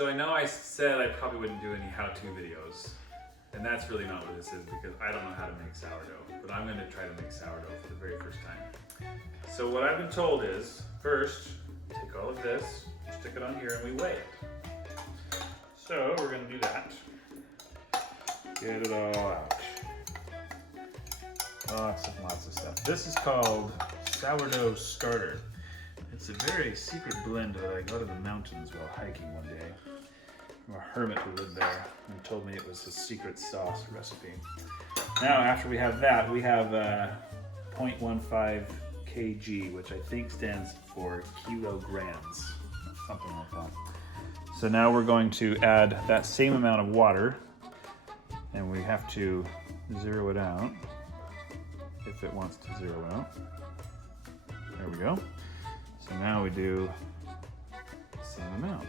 So I know I said I probably wouldn't do any how-to videos, and that's really not what this is because I don't know how to make sourdough, but I'm gonna try to make sourdough for the very first time. So what I've been told is, first, take all of this, stick it on here, and we weigh it. So we're gonna do that. Get it all out. Lots of stuff. This is called sourdough starter. It's a very secret blend that I got in the mountains while hiking one day. From a hermit who lived there and told me it was his secret sauce recipe. Now after we have that, we have 0.15 kg, which I think stands for kilograms, something like that. So now we're going to add that same amount of water, and we have to zero it out if it wants to zero out. There we go. So now we do the same amount.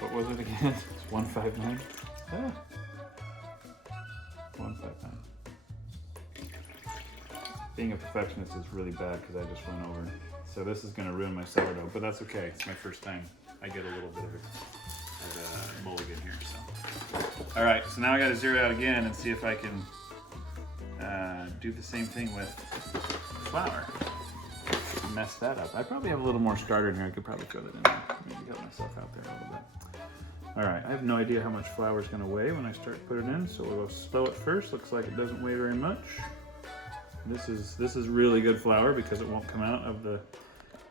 What was it again? It's 159? Ah. 159. Being a perfectionist is really bad because I just went over. So this is going to ruin my sourdough, but that's okay. It's my first time. I get a little bit of a mulligan here. So, all right. So now I got to zero it out again and see if I can do the same thing with flour. Mess that up. I probably have a little more starter in here. I could probably throw that in there. Maybe help myself out there a little bit. All right. I have no idea how much flour is going to weigh when I start putting it in, so we'll go slow at first. Looks like it doesn't weigh very much. This is really good flour because it won't come out of the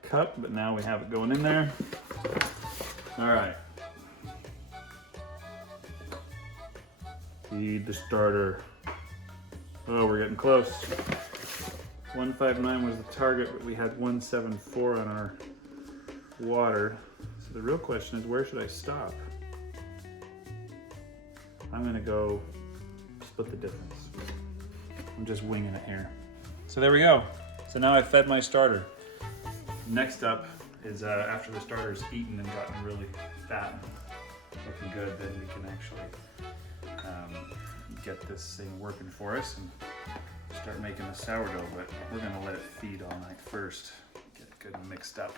cup, but now we have it going in there. All right. Feed the starter. Oh, we're getting close. 159 was the target, but we had 174 on our water. So the real question is, where should I stop? I'm gonna go split the difference. I'm just winging it here. So there we go. So now I've fed my starter. Next up is after the starter's eaten and gotten really fat and looking good, then we can actually get this thing working for us and start making the sourdough, but we're gonna let it feed all night first. Get it good and mixed up.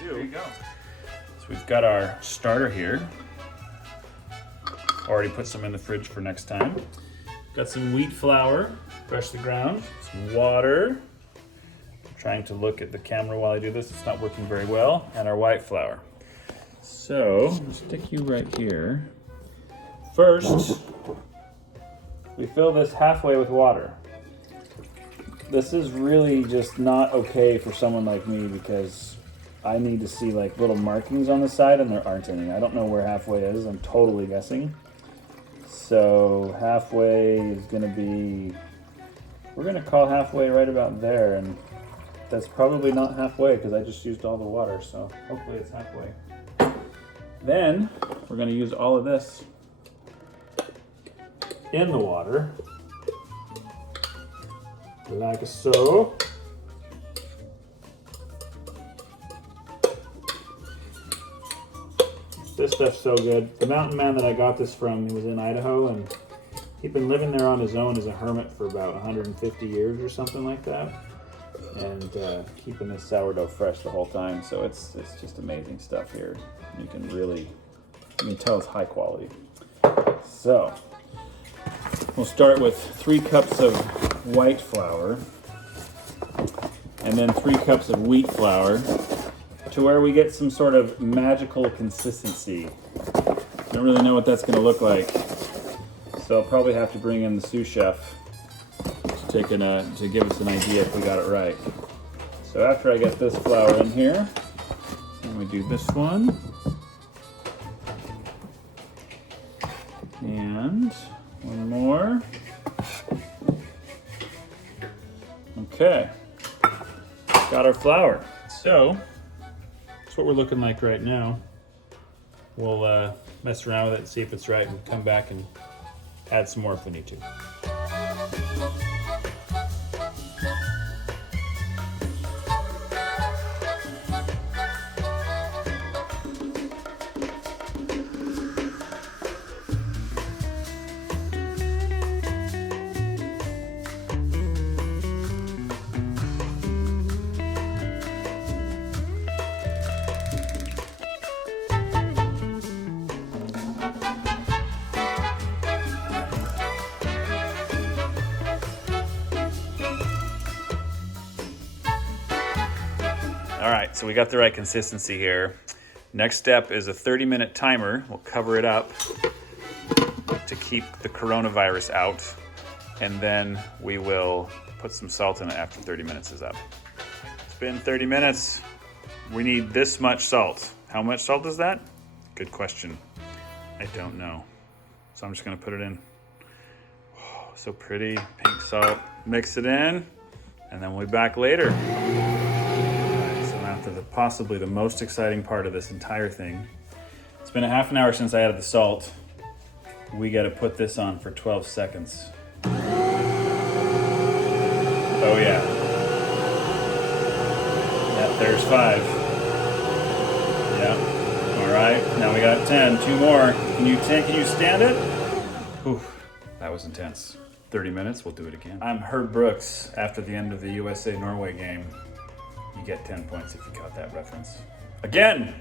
There you go. So we've got our starter here. Already put some in the fridge for next time. Got some wheat flour, fresh to the ground, some water. I'm trying to look at the camera while I do this, it's not working very well, and our white flour. So, I'll stick you right here. First, we fill this halfway with water. This is really just not okay for someone like me because I need to see like little markings on the side and there aren't any. I don't know where halfway is, I'm totally guessing. So halfway is gonna be, we're gonna call halfway right about there, and that's probably not halfway because I just used all the water, so hopefully it's halfway. Then we're gonna use all of this in the water, like so. This stuff's so good. The mountain man that I got this from, he was in Idaho, and he'd been living there on his own as a hermit for about 150 years or something like that, and keeping this sourdough fresh the whole time. So it's just amazing stuff here. You can tell it's high quality. So we'll start with 3 cups of white flour and then 3 cups of wheat flour to where we get some sort of magical consistency. Don't really know what that's going to look like, so I'll probably have to bring in the sous chef to give us an idea if we got it right. So after I get this flour in here, then we do this one. And one more. Okay, got our flour. So that's what we're looking like right now. We'll mess around with it and see if it's right and come back and add some more if we need to. All right, so we got the right consistency here. Next step is a 30-minute timer. We'll cover it up to keep the coronavirus out. And then we will put some salt in it after 30 minutes is up. It's been 30 minutes. We need this much salt. How much salt is that? Good question. I don't know. So I'm just gonna put it in. Oh, so pretty, pink salt. Mix it in, and then we'll be back later. So after possibly the most exciting part of this entire thing, it's been a half an hour since I added the salt. We gotta put this on for 12 seconds. Oh yeah. Yep, there's 5. Yeah. All right, now we got 10. 2 more. Can you stand it? Whew, that was intense. 30 minutes, we'll do it again. I'm Herb Brooks. After the end of the USA-Norway game, you get 10 points if you caught that reference. Again!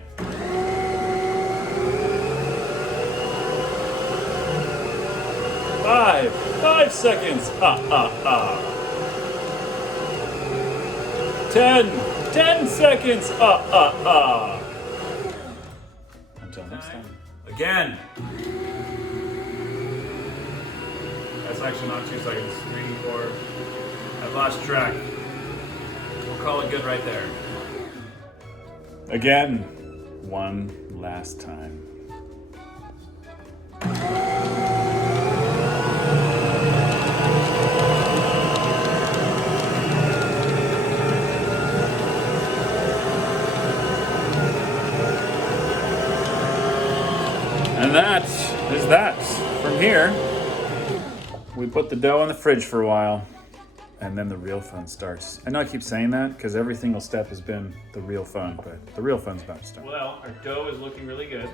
5 seconds. 10 seconds. Until next time. Again. That's actually not 2 seconds. 3, 4. I've lost track. We'll call it good right there. Again. One last time. And that is that. From here, we put the dough in the fridge for a while, and then the real fun starts. I know I keep saying that because every single step has been the real fun, but the real fun's about to start. Well, our dough is looking really good.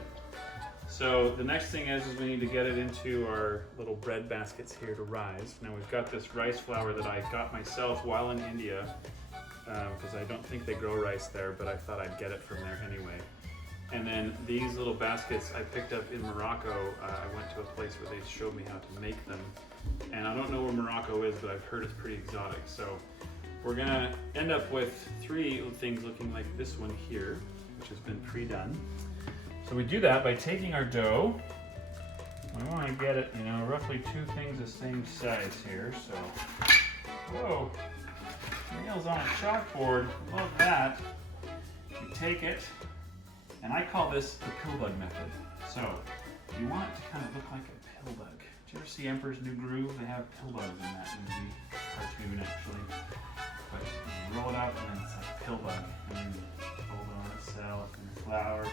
So the next thing is we need to get it into our little bread baskets here to rise. Now we've got this rice flour that I got myself while in India, because I don't think they grow rice there, but I thought I'd get it from there anyway. And then these little baskets I picked up in Morocco. I went to a place where they showed me how to make them. And I don't know where Morocco is, but I've heard it's pretty exotic. So we're gonna end up with 3 things looking like this one here, which has been pre-done. So we do that by taking our dough. We wanna get it, roughly 2 things the same size here. So, whoa, nails on a chalkboard, love that. You take it, and I call this the pill bug method. So you want it to kind of look like a pill bug. Did you ever see Emperor's New Groove? They have pill bugs in that movie, cartoon actually. But you roll it up and then it's like a pill bug. And then you fold it on itself and the flour.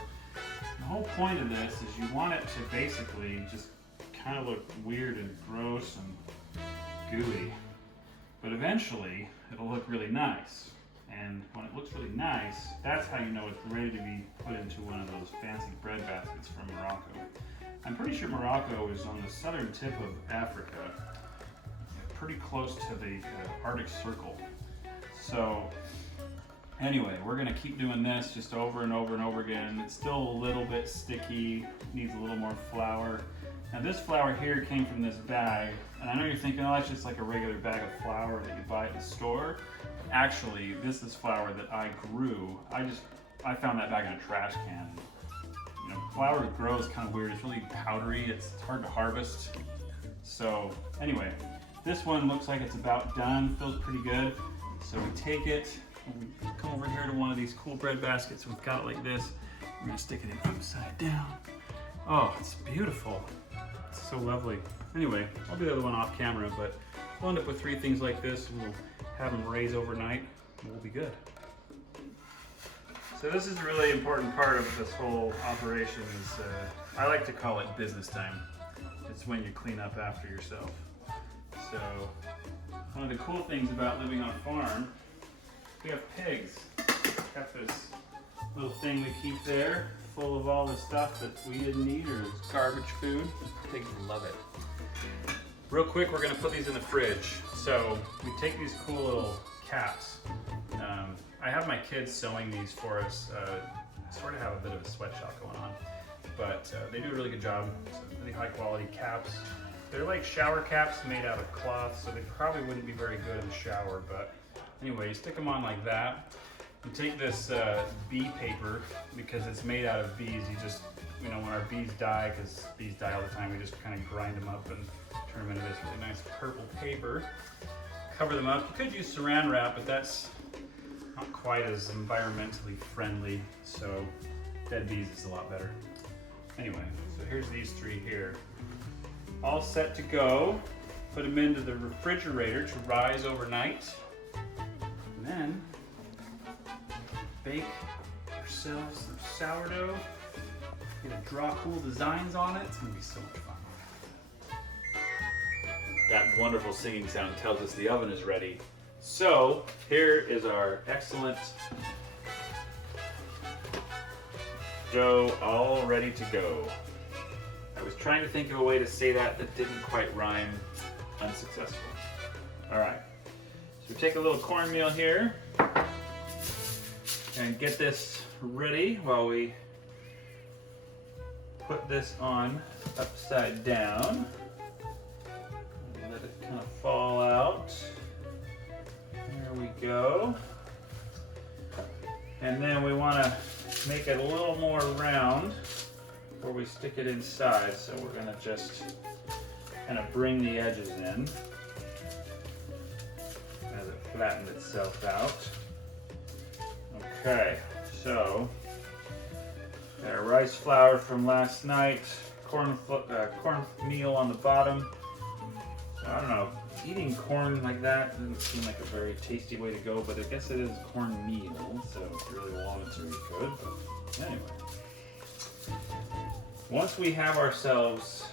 The whole point of this is you want it to basically just kind of look weird and gross and gooey. But eventually it'll look really nice. And when it looks really nice, that's how you know it's ready to be put into one of those fancy bread baskets from Morocco. I'm pretty sure Morocco is on the southern tip of Africa, pretty close to the Arctic Circle. So anyway, we're gonna keep doing this just over and over and over again. It's still a little bit sticky, needs a little more flour. Now this flour here came from this bag, and I know you're thinking, oh, that's just like a regular bag of flour that you buy at the store. Actually, this is flour that I grew. I found that bag in a trash can. Flour grows kind of weird. It's really powdery. It's hard to harvest. So anyway, this one looks like it's about done. Feels pretty good. So we take it, and we come over here to one of these cool bread baskets. We've got it like this. We're gonna stick it in upside down. Oh, it's beautiful. It's so lovely. Anyway, I'll do the other one off camera, but we'll end up with 3 things like this, and we'll have them raise overnight, and we'll be good. So this is a really important part of this whole operation. Is I like to call it business time. It's when you clean up after yourself. So one of the cool things about living on a farm, we have pigs. Got this little thing we keep there, full of all the stuff that we didn't eat or it's garbage food. Pigs love it. Real quick, we're gonna put these in the fridge. So we take these cool little caps. I have my kids sewing these for us. Sort of have a bit of a sweatshop going on, but they do a really good job. So really high quality caps. They're like shower caps made out of cloth, so they probably wouldn't be very good in the shower, but anyway, you stick them on like that. You take this bee paper, because it's made out of bees. You just, when our bees die, because bees die all the time, we just kind of grind them up and turn them into this really nice purple paper. Cover them up. You could use saran wrap, but that's not quite as environmentally friendly, so dead bees is a lot better. Anyway, so here's these 3 here. All set to go. Put them into the refrigerator to rise overnight. And then bake yourselves some sourdough. Get to draw cool designs on it. It's gonna be so much fun. That wonderful singing sound tells us the oven is ready. So here is our excellent dough all ready to go. I was trying to think of a way to say that didn't quite rhyme. Unsuccessful. All right, so we take a little cornmeal here and get this ready while we put this on upside down. Let it kind of fall out. There we go. And then we want to make it a little more round before we stick it inside. So we're going to just kind of bring the edges in as it flattens itself out. Okay, so got our rice flour from last night, cornmeal on the bottom. So I don't know, eating corn like that doesn't seem like a very tasty way to go, but I guess it is cornmeal, so if you really want it to be good. But anyway, once we have ourselves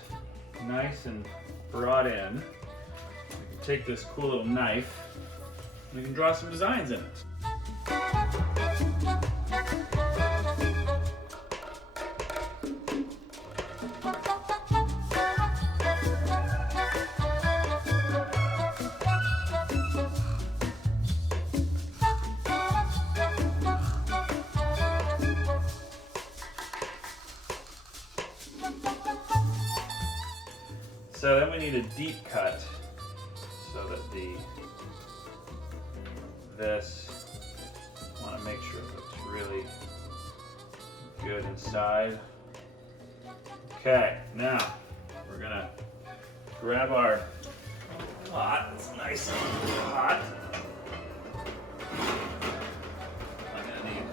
nice and brought in, we can take this cool little knife and we can draw some designs in it. So then we need a deep cut so that this, I want to make sure it looks really good inside. Okay, now we're gonna grab our pot. It's nice and hot. I'm gonna need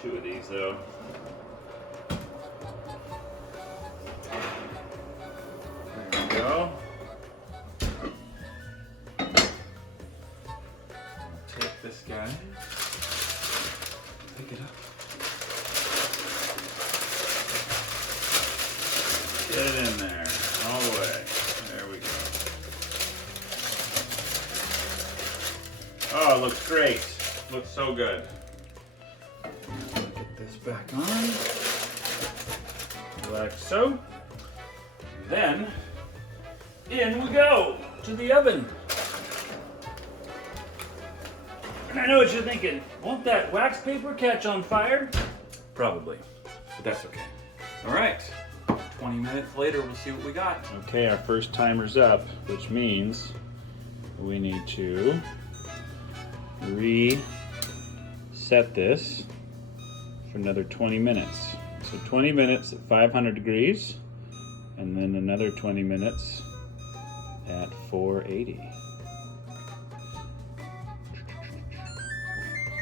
2 of these though. Go. Take this guy, pick it up, get it in there, all the way. There we go. Oh, it looks great. Looks so good. Get this back on, like so. Then, in we go to the oven. And I know what you're thinking, won't that wax paper catch on fire? Probably, but that's okay. All right, 20 minutes later, we'll see what we got. Okay, our first timer's up, which means we need to reset this for another 20 minutes. So 20 minutes at 500 degrees, and then another 20 minutes at 480.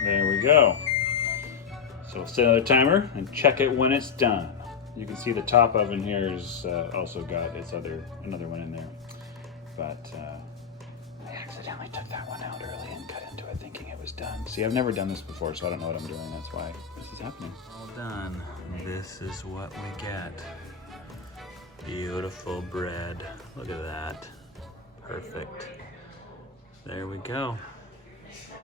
There we go. So we'll set another timer and check it when it's done. You can see the top oven here is also got another one in there. But I accidentally took that one out early and cut into it thinking it was done. See, I've never done this before, so I don't know what I'm doing. That's why this is happening. All done. This is what we get. Beautiful bread. Look at that. Perfect. There we go.